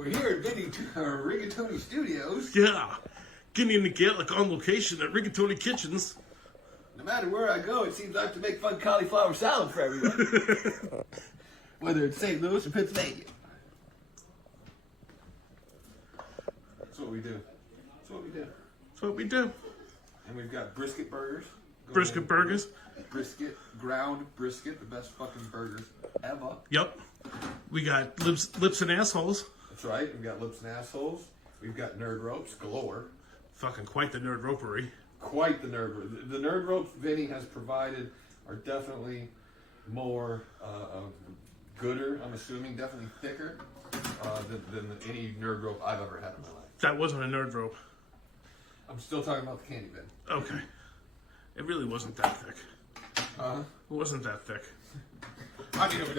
So we're here at Rigatoni Studios. Yeah. Getting in the get like on location at Rigatoni Kitchens. No matter where I go, it seems I have to make fun cauliflower salad for everybody. Whether it's St. Louis or Pennsylvania. That's what we do. That's what we do. That's what we do. And we've got brisket burgers. Brisket burgers. Brisket, ground brisket, the best fucking burgers ever. Yep. We got lips and assholes. That's right. We've got lips and assholes. We've got nerd ropes galore. Fucking quite the nerd ropery. Quite the nerd. The nerd ropes Vinny has provided are definitely more gooder. I'm assuming definitely thicker than any nerd rope I've ever had in my life. That wasn't a nerd rope. I'm still talking about the candy bin. Okay. It really wasn't that thick. It wasn't that thick. I mean, if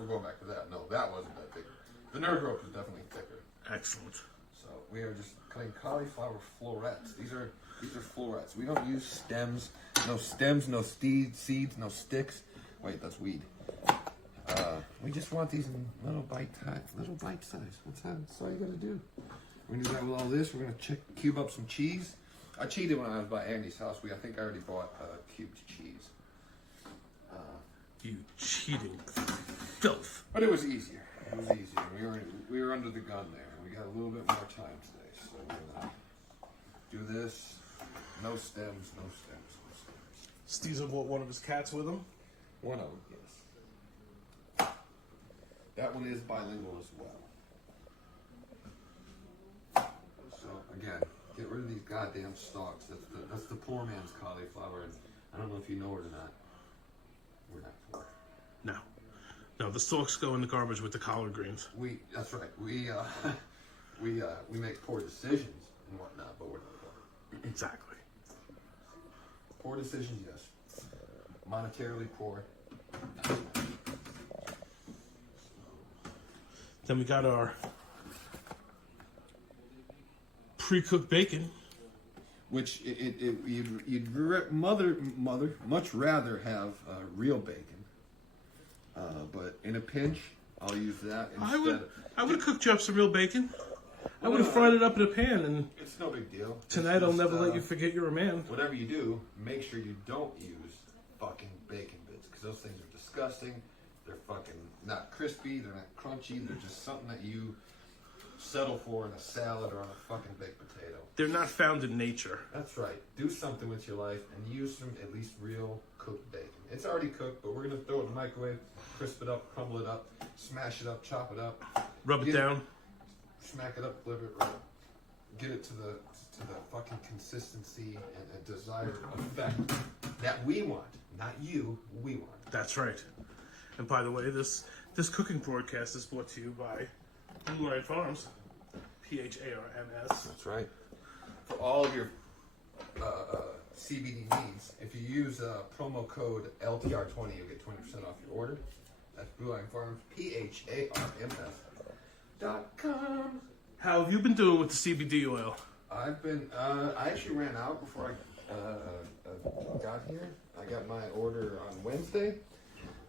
we're going back to that, no, that wasn't that thick. The nerd rope is definitely thicker. Excellent. So we are just cutting cauliflower florets. These are florets. We don't use stems. No stems, no seeds, no sticks. Wait, that's weed. We just want these in little bite size. What's that? That's all you gotta do. We're gonna do that with all this. We're gonna cube up some cheese. I cheated when I was by Andy's house. I think I already bought cubed cheese. You cheating filth. But it was easier. It was easier. We were under the gun there. We got a little bit more time today, so we're gonna do this. No stems, no stems, no stems. Stezo brought one of his cats with him. One of them, yes. That one is bilingual as well. So again, get rid of these goddamn stalks. That's the poor man's cauliflower, and I don't know if you know it or not. We're not poor. No, the stalks go in the garbage with the collard greens. That's right. We make poor decisions and whatnot, but we're not poor. Exactly. Poor decisions, yes. Monetarily poor. Then we got our pre-cooked bacon. Which you'd much rather have real bacon. But in a pinch, I'll use that instead. I would have cooked you up some real bacon. I would have fried it up in a pan, and it's no big deal. Tonight I'll never let you forget you're a man. Whatever you do, make sure you don't use fucking bacon bits, because those things are disgusting. They're fucking not crispy. They're not crunchy. They're just something that you settle for in a salad or on a fucking baked potato. They're not found in nature. That's right. Do something with your life and use some at least real cooked bacon. It's already cooked, but we're gonna throw it in the microwave, crisp it up, crumble it up, smash it up, chop it up, rub it down, smack it up, flip it, right. Get it to the fucking consistency and desired effect that we want, not you. We want. That's right. And by the way, this cooking broadcast is brought to you by Blue Line Farms, PHARMS. That's right. For all of your CBD needs, if you use promo code LTR20, you'll get 20% off your order. That's Blue Line Farms, PHARMS.com. How have you been doing with the CBD oil? I've been, I actually ran out before I got here. I got my order on Wednesday,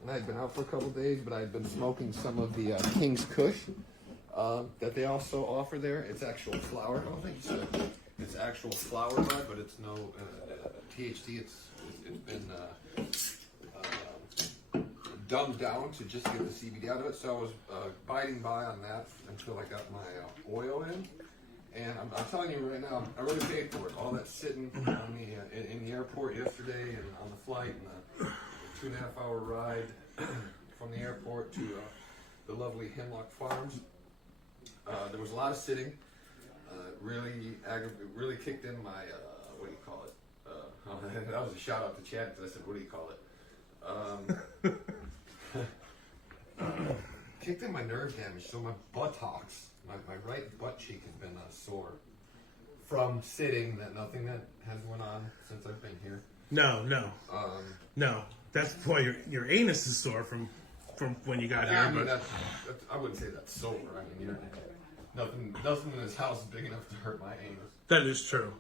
and I'd been out for a couple days, but I'd been smoking some of the King's Kush that they also offer there. It's actual flower. I don't think it's actual flower bud, but it's no THC. It's been dumbed down to just get the CBD out of it. So I was biting by on that until I got my oil in. And I'm telling you right now, I really paid for it. All that sitting on in the airport yesterday and on the flight and the 2.5 hour ride from the airport to the lovely Hemlock Farms. There was a lot of sitting. Really kicked in my, what do you call it? That was a shout out to Chad because I said, what do you call it? Kicked in my nerve damage, so my buttocks, my right butt cheek has been sore from sitting. Nothing that has went on since I've been here. No. That's why your anus is sore from when you got here. I mean, but I wouldn't say that's sore. I mean, nothing in this house is big enough to hurt my anus. That is true.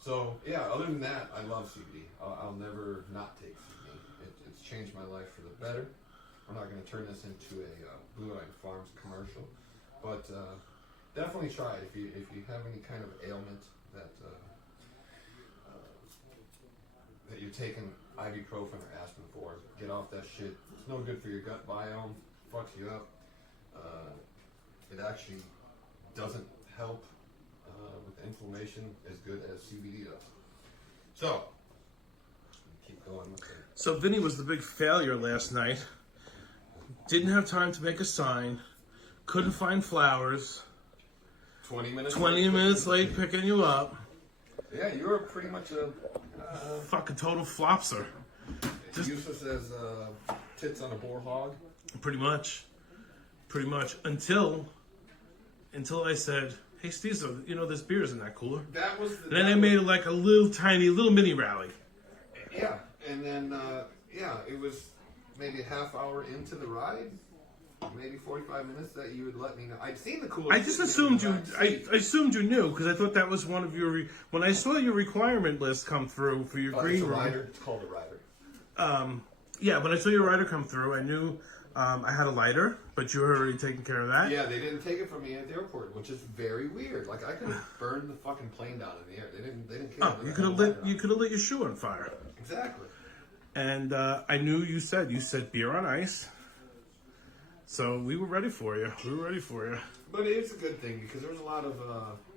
So yeah, other than that, I love CBD. I'll never not take CBD. It's changed my life for the better. we're not going to turn this into a Blue Line Farms commercial, but definitely try it if you have any kind of ailment that that you're taking ibuprofen or aspirin for. Get off that shit. It's no good for your gut biome. Fucks you up. It actually doesn't help with inflammation as good as CBD does. So, keep going with it. So Vinny was the big failure last night. Didn't have time to make a sign. Couldn't find flowers. 20 minutes. 20 minutes late picking you up. Yeah, you were pretty much a Fucking total flopser. useless as tits on a boar hog. Pretty much. Pretty much. Until I said, hey Stezo, you know there's beers in that cooler. That was. And then I made it like a little tiny, little mini rally. Yeah, and then it was maybe a half hour into the ride, maybe 45 minutes that you would let me know. I'd seen the cooler. I just assumed you. I assumed you knew because I thought that was one of your. When I saw your requirement list come through for your green room. Rider. It's called a rider. Yeah, when I saw your rider come through, I knew I had a lighter, but you were already taking care of that. Yeah, they didn't take it from me at the airport, which is very weird. Like I could have burned the fucking plane down in the air. They didn't care. Oh, you could have lit your shoe on fire. Exactly. And I knew you said beer on ice. So we were ready for you. But it's a good thing because there was a lot of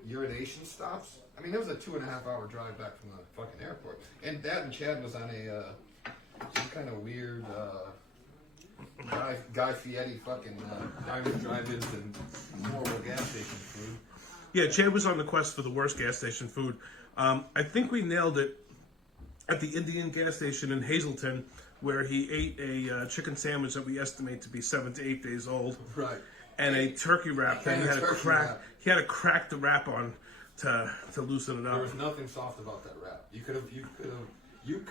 urination stops. I mean, it was a 2.5-hour drive back from the fucking airport. And Dad and Chad was on a some kind of weird Guy Fieri fucking drive-ins and horrible gas station food. Yeah, Chad was on the quest for the worst gas station food. I think we nailed it at the Indian gas station in Hazleton, where he ate a chicken sandwich that we estimate to be 7 to 8 days old. Right. And a turkey wrap that he had to crack. He had to crack the wrap on to loosen it up. There was nothing soft about that wrap. You could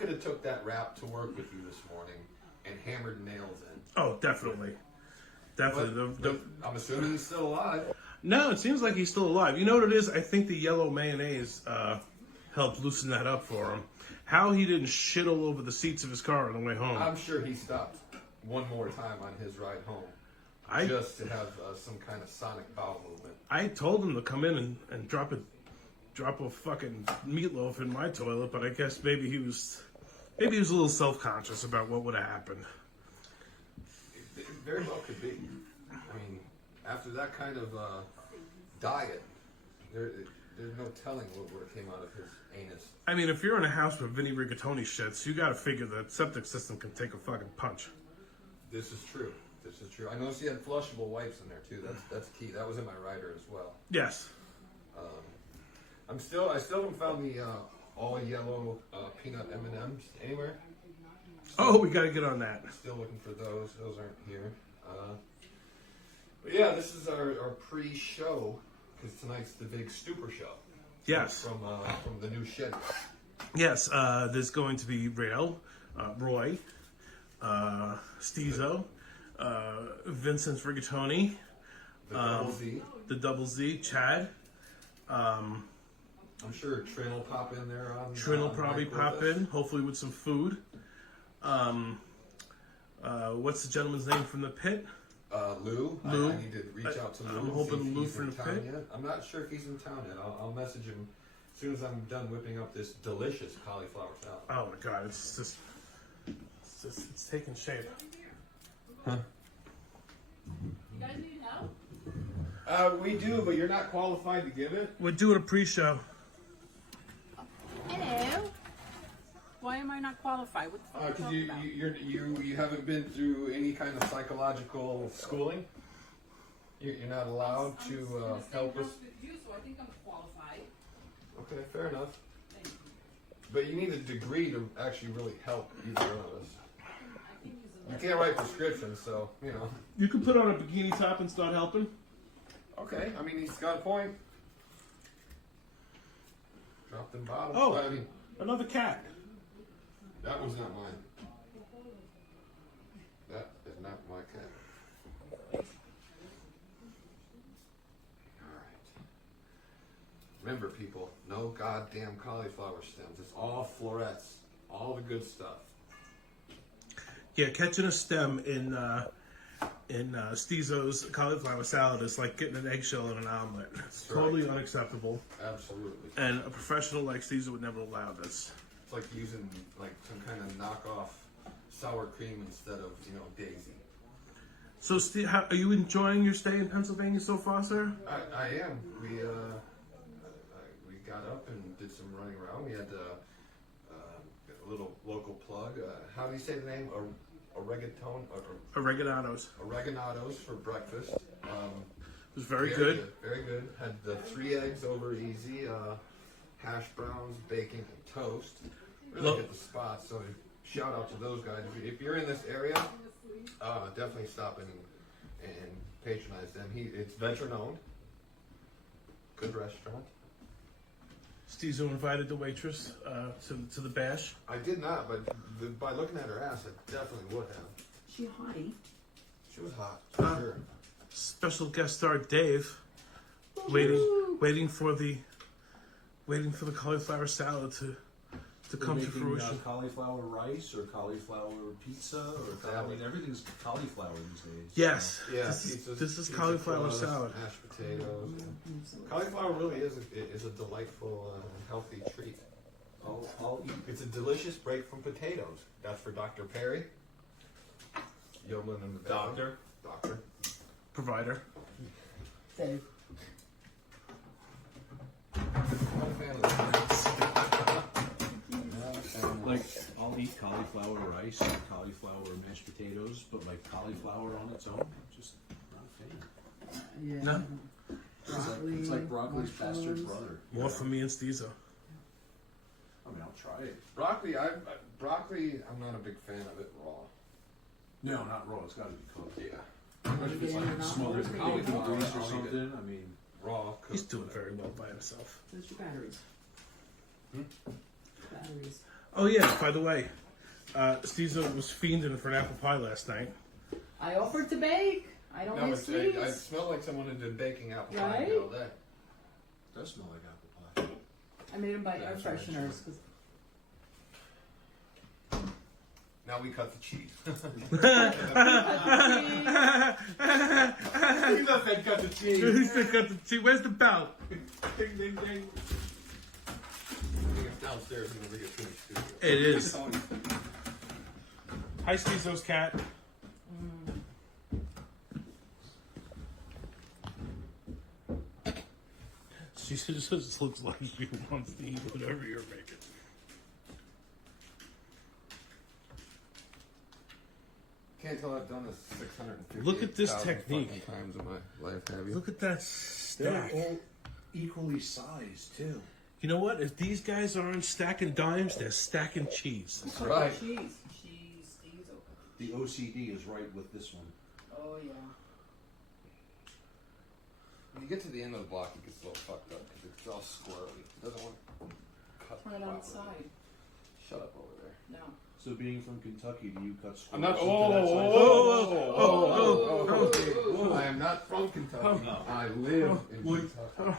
have took that wrap to work with you this morning and hammered nails in. Oh, definitely. But I'm assuming he's still alive. No, it seems like he's still alive. You know what it is? I think the yellow mayonnaise helped loosen that up for him. How he didn't shit all over the seats of his car on the way home. I'm sure he stopped one more time on his ride home. Just to have some kind of sonic bowel movement. I told him to come in and drop a fucking meatloaf in my toilet, but I guess maybe he was a little self-conscious about what would have happened. It very well could be. I mean, after that kind of diet, there's no telling what would have came out of his anus. I mean, if you're in a house where Vinny Rigatoni shits, you got to figure that septic system can take a fucking punch. This is true. I noticed he had flushable wipes in there too. That's key. That was in my rider as well. Yes. I still haven't found the all yellow peanut M&Ms anywhere. We got to get on that. Still looking for those. Those aren't here. But yeah, this is our pre-show because tonight's the big Stupor show. Yes. From the new shed. Yes. There's going to be Rail, Roy, Stezo, Vincent Rigatoni, the double Z, Chad. I'm sure Trin will pop in there. Trin will probably pop in, hopefully with some food. What's the gentleman's name from the pit? Lou. I need to reach out to Lou. I'm hoping Lou from the pit. Yet. I'm not sure if he's in town yet. I'll message him as soon as I'm done whipping up this delicious cauliflower salad. Oh my god, it's taking shape. Huh? You guys need help? We do, but you're not qualified to give it. We're doing a pre-show. Hello. Why am I not qualified? What the fuck are you Because talking about? you haven't been through any kind of psychological schooling. You're not allowed to help us. You, so I think I'm qualified. Okay, fair enough. Thank you. But you need a degree to actually really help either one of us. I can use a You can't write prescriptions, so, you know. You can put on a bikini top and start helping. Okay, I mean, he's got a point. Drop them bottles. Oh, I mean, another cat. that was not mine. That is not my cat. Alright. Remember, people, no goddamn cauliflower stems. It's all florets. All the good stuff. Yeah, catching a stem in Stezo's cauliflower salad is like getting an eggshell in an omelet. It's totally unacceptable. Absolutely. And a professional like Stezo would never allow this. It's like using like some kind of knockoff sour cream instead of Daisy. So, Steve, are you enjoying your stay in Pennsylvania so far, sir? I am. We got up and did some running around. We had a little local plug. How do you say the name? Oreganados for breakfast. It was very good. Very good. Had the 3 eggs over easy. Hash browns, bacon, and toast. Really hit the spot. So shout out to those guys. If you're in this area, definitely stop and patronize them. It's veteran owned. Good restaurant. Stezo invited the waitress to the bash. I did not, but by looking at her ass, I definitely would have. She hottie. She was hot, for sure. Special guest star Dave, waiting for the cauliflower salad to come to fruition. Cauliflower rice or cauliflower pizza everything's cauliflower these days. Yes. Yeah. This is cauliflower salad. Mashed potatoes. Cauliflower really is a delightful, healthy treat. I'll eat. It's a delicious break from potatoes. That's for Dr. Perry. Yeoman in the Doctor. Provider. Dave. Not a fan of this. Like, I'll eat cauliflower rice or cauliflower mashed potatoes, but like cauliflower on its own, just not a fan. Yeah. No. It's like broccoli's bastard brother. More for me and Stezo. I mean, I'll try it. Broccoli, I'm not a big fan of it raw. No, not raw. It's got to be cooked. Yeah. If it's like smothered in bacon grease or something, I mean. Raw. He's doing very well by himself. There's your batteries. Batteries. Oh yeah, by the way, Stezo was fiending for an apple pie last night. I offered to bake. I don't No, like I sweets. smell like someone had been baking apple pie Right? all day. It does smell like apple pie. I made them by air That's right, fresheners. 'Cause Now we cut the cheese. You left that cut the cheese. He said, "Got the cheese. Where's the belt?" Ding, ding, ding. It's downstairs in the finished studio. It is. Hi, Stezo's cat. She just looks like she wants to eat whatever you're making. Can't tell I've done this 650. Look at this technique. Times in my life, have you? Look at that They're stack. all equally sized, too. You know what? If these guys aren't stacking dimes, they're stacking cheese. That's right. Cheese. Cheese. Stezo. The OCD is right with this one. Oh yeah. When you get to the end of the block, it gets a little fucked up because it's all squirrely. It doesn't want to cut Right properly. outside. Shut up over there. No. So being from Kentucky, do you cut squares? I'm not. I am not from Kentucky. I live in Kentucky.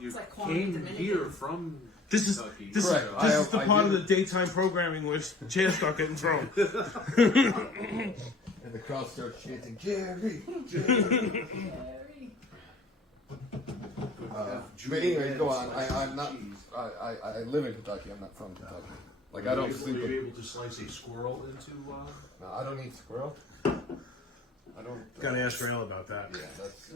You It's like calling came Dominican. here from This is Kentucky. this Correct. is the I part of the did- daytime programming where chairs start getting thrown. And the crowd starts chanting, Jerry, Jerry. Harry. But anyway, go on. I'm not. I live in Kentucky. I'm not from Kentucky. Like I don't sleep. Were With, you able to slice a squirrel into? no, I don't eat squirrel. I don't. Gotta ask Rail about that. Yeah, that's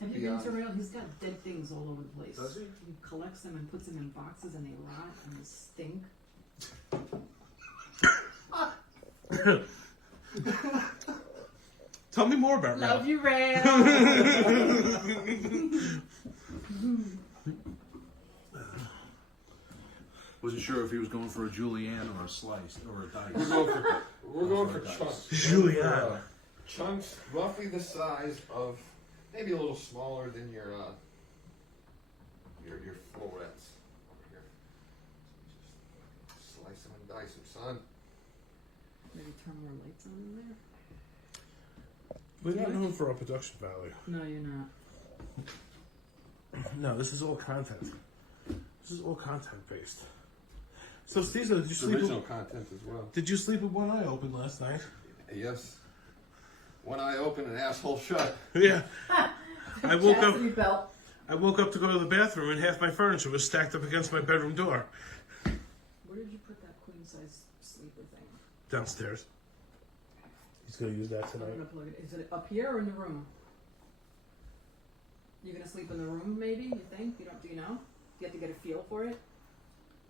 Have you been beyond. to Rail? He's got dead things all over the place. Does he? He collects them and puts them in boxes and they rot and they stink. Tell me more about Rail. Love you, Rail. Wasn't sure if he was going for a julienne or a slice or a dice. We're going for chunks. Julianne. Chunks roughly the size of, maybe a little smaller than your florets over here. Just slice them and dice them, son. Maybe turn more lights on in there. We're not known for our production value. No, you're not. No, this is all content. This is all content based. So, Stezo, did you It's sleep? original content as well. Did you sleep with one eye open last night? Yes. One eye open and asshole shut. Yeah. I woke up. Chastity belt. I woke up to go to the bathroom, and half my furniture was stacked up against my bedroom door. Where did you put that queen size sleeper thing? Downstairs. He's gonna use that I'm tonight. gonna plug it. Is it up here or in the room? You're gonna sleep in the room, maybe? You think? Do you know? Do you have to get a feel for it?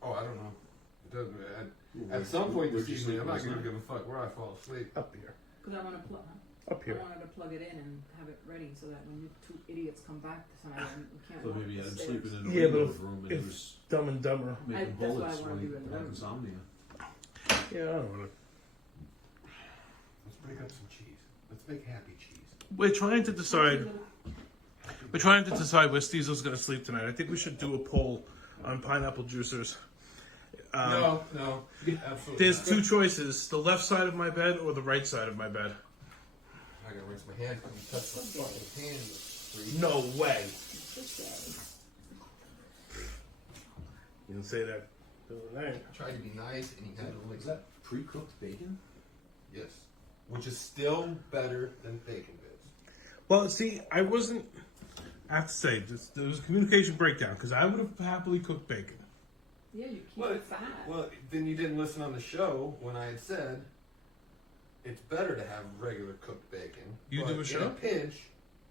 Oh, I don't know. It doesn't. At some point this evening, I'm not going to give a fuck where I fall asleep. Up here. Because I want to plug. Up here. I wanted to plug it in and have it ready so that when you two idiots come back tonight, we can't. So walk maybe had him upstairs. sleeping in a Yeah, but window room and he if was Dumb and Dumber. making that's what I bullets wanna when he do in the had room. insomnia. Yeah, I don't know. Let's break up some cheese. Let's make happy cheese. We're trying to decide. We're trying to decide where Stezo's going to sleep tonight. I think we should do a poll on pineapple juicers. No, absolutely. There's not. two choices: the left side of my bed or the right side of my bed. I gotta rinse my hands because you touched the fucking pan. you freak. No way. Just, You didn't say that the other night. I tried to be nice and he had to like Is that pre-cooked bacon? yes, which is still better than bacon bits. Well, see, I wasn't. I have to say, there was a communication breakdown because I would have happily cooked bacon. yeah, you keep Well, it fat. well, then you didn't listen on the show when I had said it's better to have regular cooked bacon. You but do a show? in a pinch,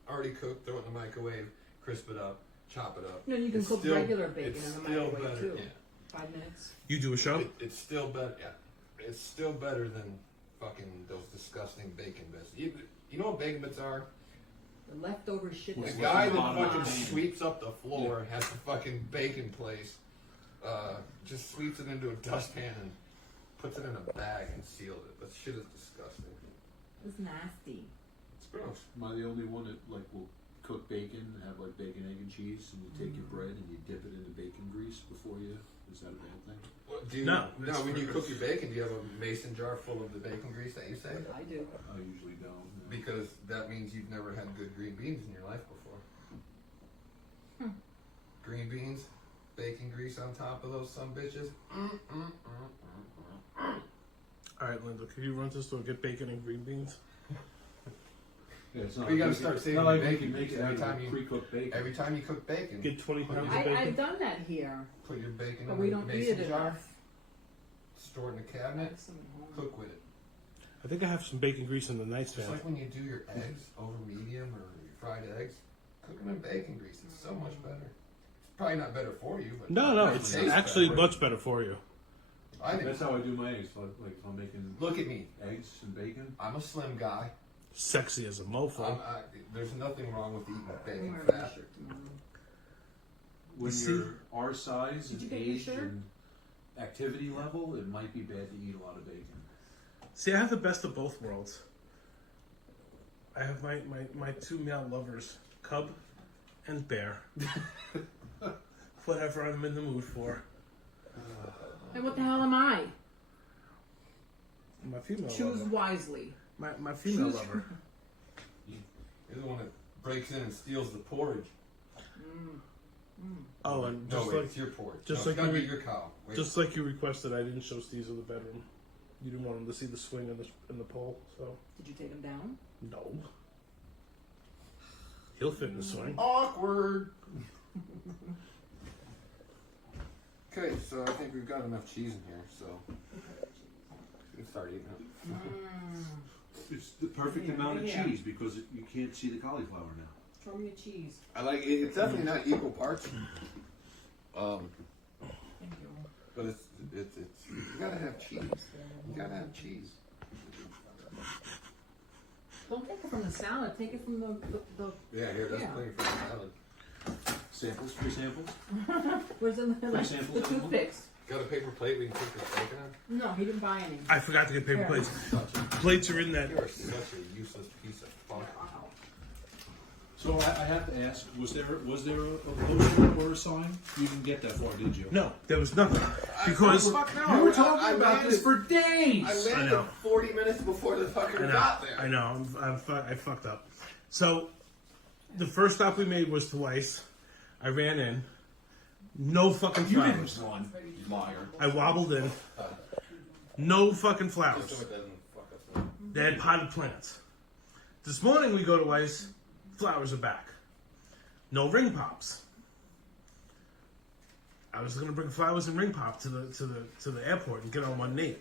already cooked, throw it in the microwave, crisp it up, chop it up. No, you can It's cook still- regular bacon it's in the still microwave better, too. yeah. 5 minutes. You do a show? It's still better. Yeah, it's still better than fucking those disgusting bacon bits. You know what bacon bits are? The leftover shit. The It's that's guy like that bottom of fucking the pan. sweeps up the floor has the fucking bacon place. Just sweeps it into a dustpan and puts it in a bag and seals it. That shit is disgusting. It's nasty. It's gross. Am I the only one that like will cook bacon and have like bacon, egg, and cheese, and you take your bread and you dip it into bacon grease before you? Is that a bad thing? What, do you, No, no. it's When you for- cook your bacon, do you have a mason jar full of the bacon grease that you say? I do. I usually don't. No. Because that means you've never had good green beans in your life before. Green beans, bacon grease on top of those some bitches. All right, Linda, can you run to the store and get bacon and green beans? Yeah, it's not We gotta like start you- saving not like bacon you can make it every out time of you- pre-cooked bacon. Every time you cook bacon, Get 20 pounds of I've bacon. done that here, put your bacon but in we a don't eat mason it jar, enough. store it in the I cabinet, have some at home. cook with it. I think I have some bacon grease in the Just nightstand. like when you do your eggs over medium or your fried eggs, cook them in bacon grease. It's so much better. It's probably not better for you, but No, it it's tastes actually better. much better for you. I think. That's how I do my eggs. Like if I'm making Look at me. eggs and bacon. I'm a slim guy. Sexy as a mofo. There's nothing wrong with eating I'm bacon wearing my fat. shirt tomorrow. When see- you're our size Did and you get your age shirt? and activity level, it might be bad to eat a lot of bacon. See, I have the best of both worlds. I have my two male lovers, Cub and Bear. Whatever I'm in the mood for. And what the hell am I? My female Choose lover. wisely. My female choose- lover. You're the one that breaks in and steals the porridge. Oh, and No, just wait, like it's your porridge. just no, like it's gotta you be your cow. Wait. just like you requested, I didn't show Stezo the bedroom. You didn't want him to see the swing in the pole, so Did you take him down? no. He'll fit in the swing. Awkward. Okay, so I think we've got enough cheese in here, so we can start eating it. It's the perfect Yeah, amount of yeah. cheese because you can't see the cauliflower now. Throw me a cheese. I like it. It's definitely not equal parts. Thank you. But it's you gotta have cheese. You gotta have cheese. Don't take it from the salad. Take it from the Yeah, here, that's Yeah. plenty for the salad. Samples, free samples. where's the samples the at home? toothpicks? Got a paper plate we can put this bacon on? No, he didn't buy any. I forgot to get paper Here. plates. Such a, Plates are in that. you are such a useless piece of fuck. Wow. So I have to ask: was there a poster or a sign? You didn't get that far, did you? No, there was nothing because Fuck no. You were I talking about landed- this for days. I landed know. 40 minutes before the fucker got there. I know. I fucked up. So, the first stop we made was to Weiss. I ran in. No fucking You flowers. didn't run, you liar. I wobbled in. No fucking Just so flowers. it doesn't fuck us up. They had potted plants. This morning we go to ice. Flowers are back. No ring pops. I was gonna bring flowers and ring pop to the airport and get on one knee.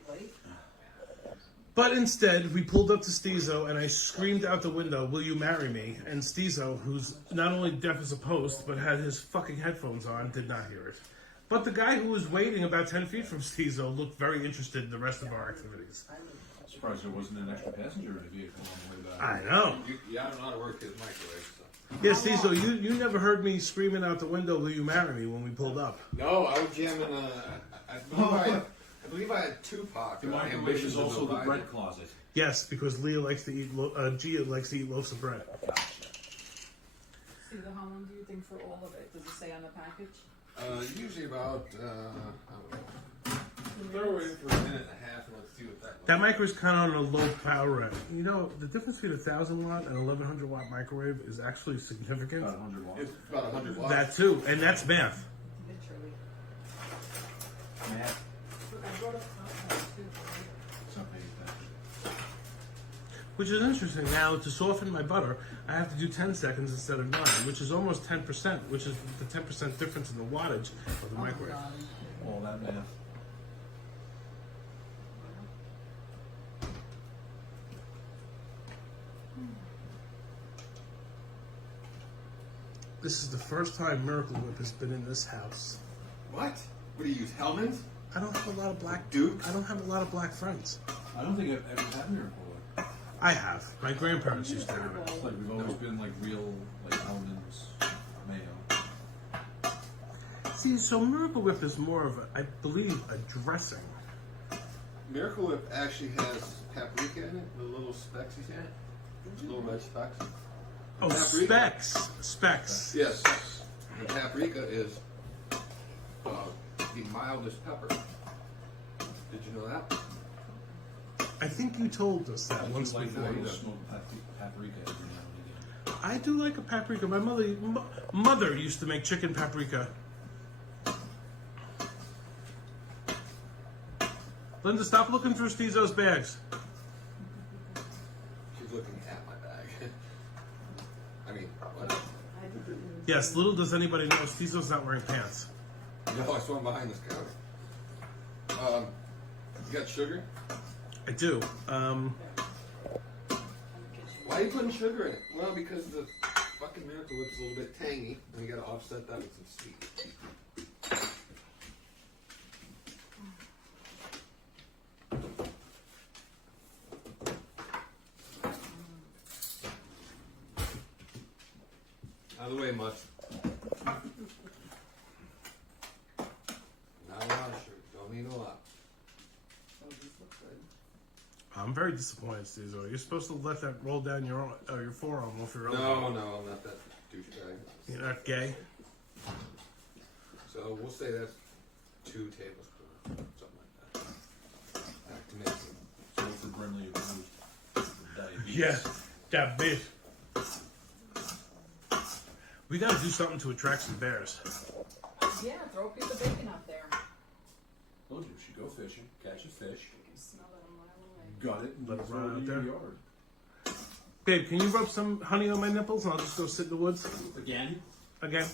But instead, we pulled up to Stezo and I screamed out the window, "Will you marry me?" And Stezo, who's not only deaf as a post, but had his fucking headphones on, did not hear it. But the guy who was waiting about 10 feet from Stezo looked very interested in the rest of our activities. I'm surprised there wasn't an extra passenger in the vehicle on the way back. I know. I don't know how to work his microwave, so. Yeah, Stezo, you never heard me screaming out the window, "Will you marry me?" when we pulled up. No, I was jamming. I believe I had Tupac. The microwave Ambitions is of also the Nobody. bread closet. Yes, because Leah likes to eat. Gia likes to eat loaves of bread. See, how long do you think for all of it? Does it say on the package? Usually about, I don't know. Throw it in for a minute and a half and let's see what that looks That microwave is kind of on a low power end. You know, the difference between a 1,000 watt and 1,100 watt microwave is actually significant. About 100 watts. It's about 100 watts. That too, and that's math. Literally. Math. I brought up contacts too. It's not paying attention. Which is interesting. Now, to soften my butter, I have to do 10 seconds instead of 9, which is almost 10%, which is the 10% difference in the wattage of the microwave. All that math. This is the first time Miracle Whip has been in this house. What? What do you use, Hellman's? I don't have a lot of black Dukes? I don't have a lot of black friends. I don't think I've ever had Miracle Whip. I have. My grandparents used to have it. It's like we've always been like real, like almonds, mayo. See, so Miracle Whip is more of a, I believe, a dressing. Miracle Whip actually has paprika in it, the little specks in it. Little red specks. Oh, Paprika. Specs. Yes. The paprika is the mildest pepper. Did you know that? I think you told us that I once do like before. that little smoked paprika every now and again. I do like a paprika. My mother used to make chicken paprika. Linda, stop looking through Stezo's bags. She's looking at my bag. I mean, what? Yes, little does anybody know, Stezo's not wearing pants. No, I saw him behind this counter. You got sugar? I do. Why are you putting sugar in it? Well, because the fucking Miracle Whip's a little bit tangy, and you gotta offset that with some sweet. Out of the way, Mutt. Not a lot of sugar. Don't need a lot. Oh, this looks good. I'm very disappointed, Stezo. You're supposed to let that roll down your forearm off your elbow. No, I'm not that douchebag. You're not gay? So we'll say that's 2 tablespoons, something like that. Back to mixing. So for Brimley, it was diabetes. Yeah, that bitch. We gotta do something to attract some bears. Yeah, throw a piece of bacon up there. Told you, she go fishing, catch a fish, You can smell it a mile away. gut it, and Let it throw run out in there. your yard. Babe, can you rub some honey on my nipples and I'll just go sit in the woods Again? again?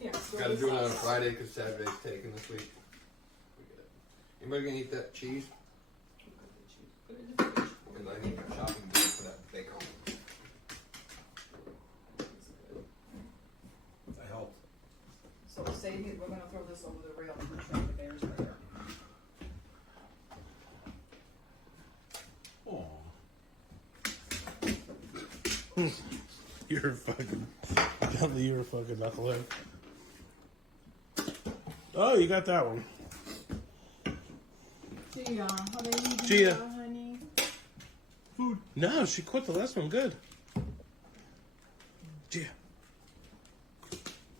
Yeah, throw Gotta this do it on a out. Friday because Saturday's taken this week. We get it. Anybody gonna eat that cheese? Put it in the fridge. Because I need a chopping board for that bacon. I helped. So say we're gonna throw this over the rail and attract the bears later. Aw. You're a fucking knucklehead. Oh, you got that one. Gia, how they eating, Gia. honey? Food. No, she caught the last one good. Gia.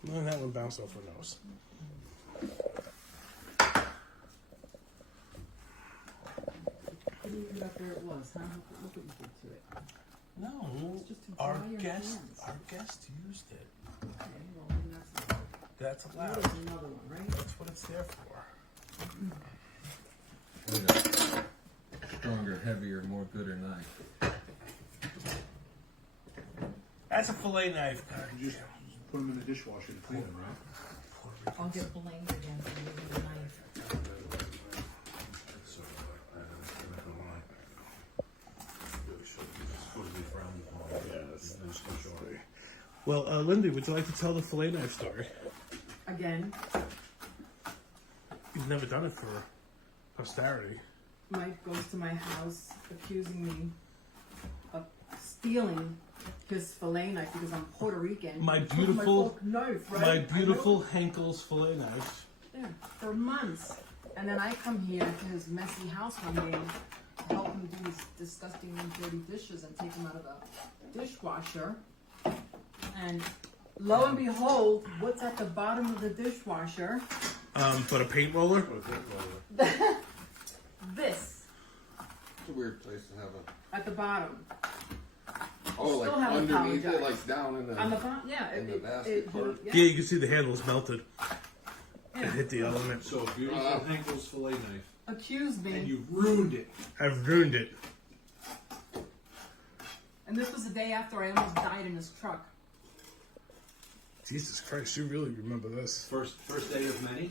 No, that one bounced off her nose. What do you forgot where it was, huh? Look what you did to it. No, It's just too our dry your guest, hands. our guest used it. Okay, well, then That's that allowed. is another one, right? That's what it's there for. Stronger, heavier, more gooder knife. That's a fillet knife. You just put them in the dishwasher to clean them, right? I'll get blamed again for using the knife. So, I'm not gonna lie. Really should be supposed to be frowned upon. Yeah, that's so short. Well, Lindy, would you like to tell the fillet knife story? Again, You've never done it for posterity. Mike goes to my house accusing me of stealing his fillet knife because I'm Puerto Rican. My He took beautiful- fork knife, right? My I know. beautiful Henkel's fillet knife. Yeah, for months. And then I come here to his messy house one day to help him do his disgusting and dirty dishes and take them out of the dishwasher. And lo and behold, what's at the bottom of the dishwasher? But a paint roller? This It's a weird place to have a. at the bottom. Oh, like Still haven't underneath it, apologized. like down in the. On the bottom, yeah. In the basket part? Yeah, you can see the handle's melted. yeah. It hit the element. So, beautiful Henkel's fillet knife. Accused me. And you ruined it. I've ruined it. And this was the day after I almost died in his truck. Jesus Christ, you really remember this. First day of many.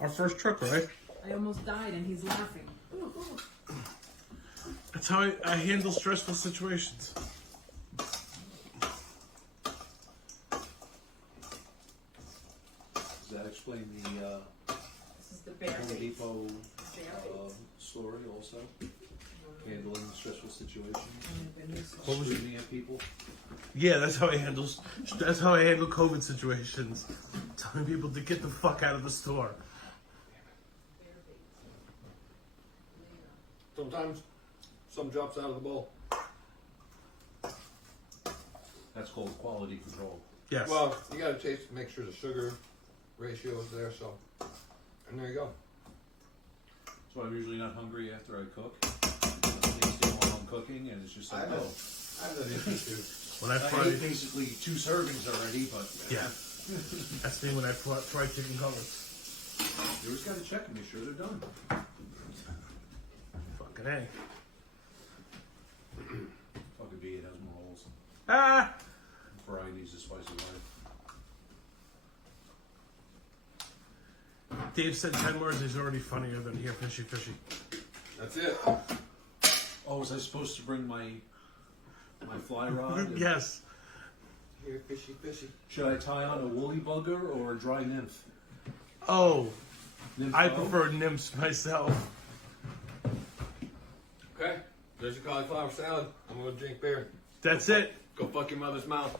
Our first truck, right? I almost died and he's laughing. That's how I handle stressful situations. Does that explain the This is the bear Home face. Depot Bear story also? Handling stressful situations, face. What was it? screaming at people. Yeah, that's how I handle COVID situations. Telling people to get the fuck out of the store. Sometimes, some drops out of the bowl. That's called quality control. Yes. Well, you gotta taste, make sure the sugar ratio is there. So, and there you go. So I'm usually not hungry after I cook. I'm tasting while I'm cooking, and it's just like, oh. I have that issue too. when I I fry, ate basically 2 servings already, but yeah, that's me when I fry chicken cutlets. you always got to check and make sure they're done. Fucking A. Fucking B, it has more holes. Ah! Varieties of spicy life. Dave said 10 words. He's already funnier than here, fishy, fishy. That's it. Oh, was I supposed to bring my fly rod? Yes. Here, fishy, fishy. Should I tie on a woolly bugger or a dry nymph? Oh, Nymph I bow? prefer nymphs myself. Okay, there's your cauliflower salad. I'm gonna drink beer. That's it. Go fuck your mother's mouth.